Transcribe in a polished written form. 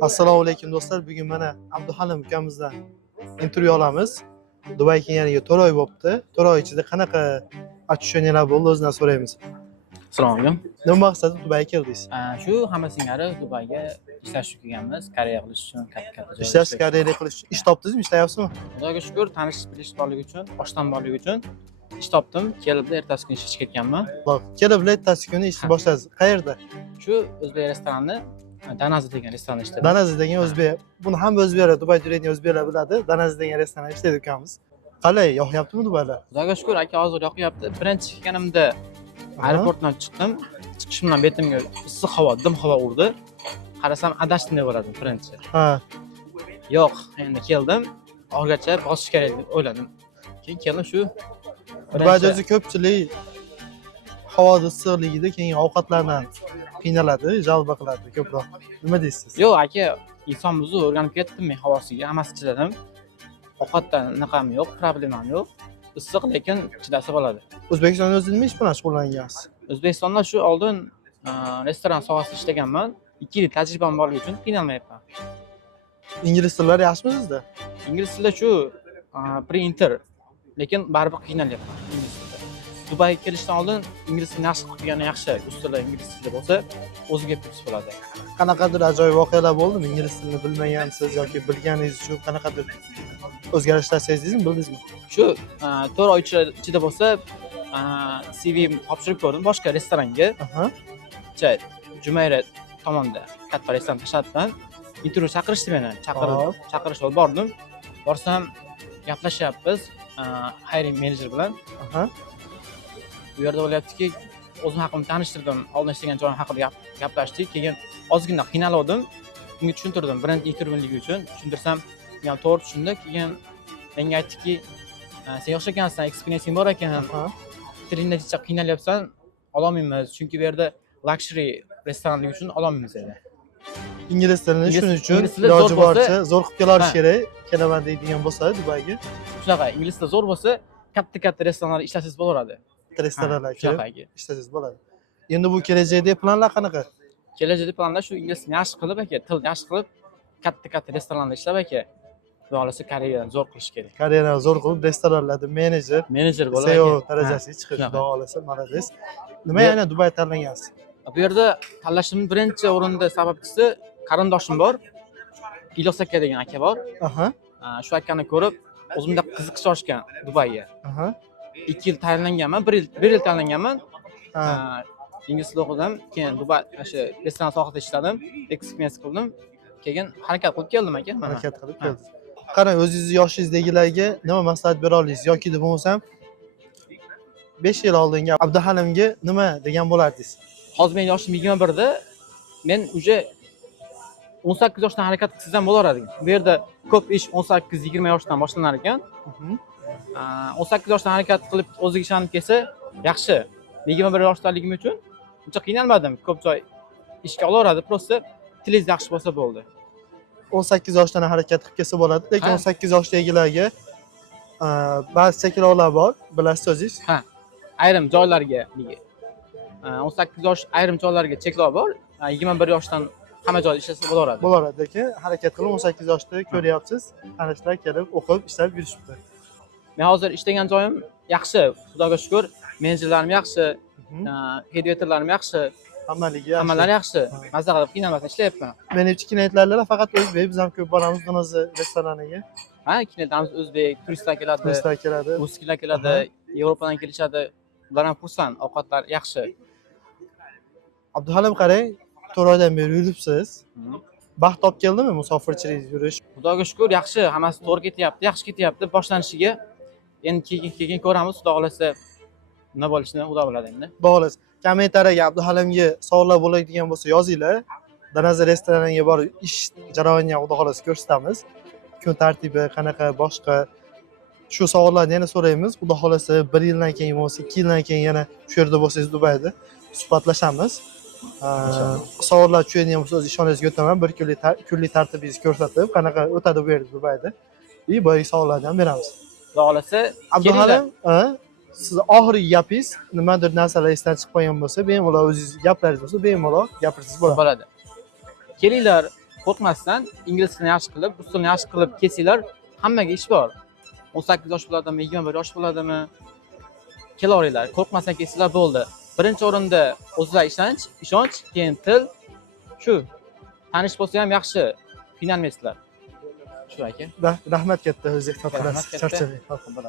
Assalomu alaykum do'stlar. Bugun mana Abduhalim ukamizdan intervyu olamiz. Dubay kelganiga 4 oy bo'libdi. 4 oy ichida qanaqa ощущениялар bo'ldi o'zidan so'raymiz. Assalomu alaykum. Nima maqsadda Dubayga keldingiz? Shu hamma singari Dubayga ishlash uchun kelganmiz, Koreya qilish uchun katta joy. Ishlash, Koreya qilish uchun ish topdingizmi? Ishlayapsizmi? Xudoga shukr, tanish bilish borligi uchun, oshdan borligi uchun ish topdim. Kelib ertasi kuni ishga ketganman. Kelib ertasi kuni ishni boshladingiz. Qayerda? Shu o'zbek restorani, Danazi degan restoranda ishladim. Danazi degan o'zbek. Buni hamma o'zbeklar, Dubayda yuradigan o'zbeklar biladi. Danazi degan restoranda ishlaydi ukamiz. Qalay, yoqyaptimi Dubayda? Xudoga shukr, aka hozir yoqyapti. Birinchi kelganimda aeroportdan chiqdim. Chiqishimdan betimga issiq havo, dim havo urdi. Qarasam adashdim deb o'yladim birinchi. Ha. Yo'q, endi keldim. Orgacha bosish kerak deb o'yladim. Keyin keldim shu Dubayda o'zi ko'pchilik havoda issiqligida keyin ovqatlardan qiynaladi, jalba qiladi ko'proq. Nima deysiz? Yo'q aka, inson o'zi o'rganib ketdim men havosiga, hammasi chidadim. Ovqatdan naqam yo'q, problemam yo'q. Issiq lekin chidasa bo'ladi. O'zbekistonda o'zi nima ish bilan shug'ullangansiz? O'zbekistonda shu oldin restoran sohasida ishlaganman. 2 yil tajribam borligi uchun qiynalmayapman. Ingliz tillari yaxshimi sizda? Ingliz tilida shu pre-inter, lekin baribir qiynalyapman ingliz tilida. Dubayga kelishdan oldin ingliz tilini yaxshi qilgani yaxshi. Ustida ingliz tili bo'lsa, o'ziga pul bo'ladi. Qanaqadir ajoyib voqealar bo'ldimi? Ingliz tilini bilmagansiz yoki bilganingiz uchun qanaqadir o'zgarishlar sezdingizmi, bildingizmi? Shu 4 oy ichida bo'lsa, CV topshirib ko'rdim boshqa restoranga. Jumayra tomonda katta restoran tashabdan intervyu chaqirishdi meni. Chaqirish olib bordim. Borsam gaplashyapmiz hiring manager bilan. Bu yerda bo'lyaptiki, o'zim haqimni tanishtirdim, oldin ishlagan joyim haqida gaplashdik. Keyin ozgina qiynaldim. Unga tushuntirdim, birinchi intervyuligi uchun tushuntirsam, men to'g'ri tushundim. Keyin menga aytdiki, sen yaxshi ekansan, experience bor ekan. Tilingda hech qiynalyapsan, ololmaymiz. Chunki bu yerda luxury restoranligi uchun ololmaymiz dedi. Ingliz tilini shuning uchun iloji boricha zo'r qilib kelarish kerak. Kelaman deydigan bo'lsa Dubayga. Shunaqa, ingliz tili zo'r bo'lsa, katta restoranlarda ishlasangiz bo'laveradi. Restoranlar kirib ishlasangiz bo'ladi. Endi bu kelajakdagi planlar qanaqa? Kelajakdagi planlar shu ingliz tilini yaxshi qilib aka, tilni yaxshi qilib, katta restoranlarda ishlab aka, xudo xolasa karyerani zo'r qilish kerak. Karyerani zo'r qilib, restoranlarda menejer bo'lib, CEO darajasiga chiqish, xudo xolasa, malades. Nima yana Dubay tanlagansiz? Bu yerda tanlashimning birinchi o'rinda sababchisi qarindoshim bor. Ilyos aka degan aka bor. Shu akani ko'rib, o'zimda qiziqish oshgan Dubayga. 2 yil tayyorlanganman, 1 yil tayyorlanganman. Ingliz tilini o'qidim, keyin Dubay o'sha restoran sohasida ishladim, experience qildim. Keyin harakat qilib keldim aka. Harakat qilib keldim. Qarang, o'zingiz yoshingizdagilarga nima maslahat bera olasiz yoki deb bo'lmasam 5 yil oldingi Abduhalimga nima degan bo'lardingiz? Hozir men yoshim 21 da, men uje 18 yoshdan harakat qilsangiz ham bo'lardi. Bu yerda ko'p ish 18-20 yoshdan boshlanar ekan. 18 yoshdan harakat qilib o'ziga ishonib kelsa, yaxshi. 21 yoshdaligim uchun uncha qiynalmadim. Ko'p joy ishga olaveradi, prosta tilingiz yaxshi bo'lsa bo'ldi. 18 yoshdan harakat qilib kelsa bo'ladi, lekin 18 yoshdagilarga ba'zi cheklovlar bor, bilasiz o'zingiz? Ayrim joylarga 18 yosh ayrim joylarga cheklov bor. 21 yoshdan hamma joyda ishlasa bo'laveradi. Bo'laveradi, lekin harakat qilib 18 yoshda ko'ryapsiz, tanishlar kelib o'qib ishlab yurishibdi. Men hozir ishlagan joyim yaxshi, xudoga shukr. Menejerlarim yaxshi, editorlarim yaxshi, hammalari yaxshi. Mazza qilib qiynalmasdan ishlayapman. Menimcha klientlarlar faqat o'zbek, biz ham ko'p boramiz Danazi restoraniga. Klientlarimiz o'zbek, turistlar keladi, ruslar keladi, Yevropadan kelishadi. Ular ham xursand, ovqatlar yaxshi. Abduhalim qarang, 4 oydan beri yuribsiz. Baxt topib keldimi musofirchilik yurish? Xudoga shukr, yaxshi, hammasi to'g'ri ketyapti, yaxshi ketyapti. Boshlanishiga endi keyin ko'ramiz, xudo xolasa nima bo'lishini xudo biladi endi. Xudo xolasa. Kommentariyaga Abduhalimga savollar bo'ladigan bo'lsa yozinglar. Danazi restoraniga borib ish jarayonini xudo xolasa ko'rsatamiz. Kun tartibi qanaqa, boshqa shu savollarni yana so'raymiz. Xudo xolasa 1 yildan keyin bo'lsa, 2 yildan keyin yana shu yerda bo'lsangiz Dubayda suhbatlashamiz. Savollar tushadigan bo'lsa, o'z ishoningizga o'taman. Bir kunlik tartibingizni ko'rsatib, qanaqa o'tadi bu yerda Dubayda. Boyagi savollarni ham beramiz. Xudo xolasa, Abduhalim, siz oxirgi gapingiz nimadir narsalar esdan chiqib qolgan bo'lsa, bemalol o'zingiz gaplaringiz bo'lsa, bemalol gapirsangiz bo'ladi. Kelinglar, qo'rqmasdan ingliz tilini yaxshi qilib, rus tilini yaxshi qilib kelsanglar, hammaga ish bor. 18 yosh bo'ladimi, 21 yosh bo'ladimi? Kelaveringlar, qo'rqmasdan kelsanglar bo'ldi. Birinchi o'rinda o'zingizlar ishonch, keyin til. Shu. Tanish bo'lsa ham yaxshi, qiynalmaysizlar. Shu aka. Rahmat katta, o'zingiz Rahmat topilasiz. katta. Charchamang.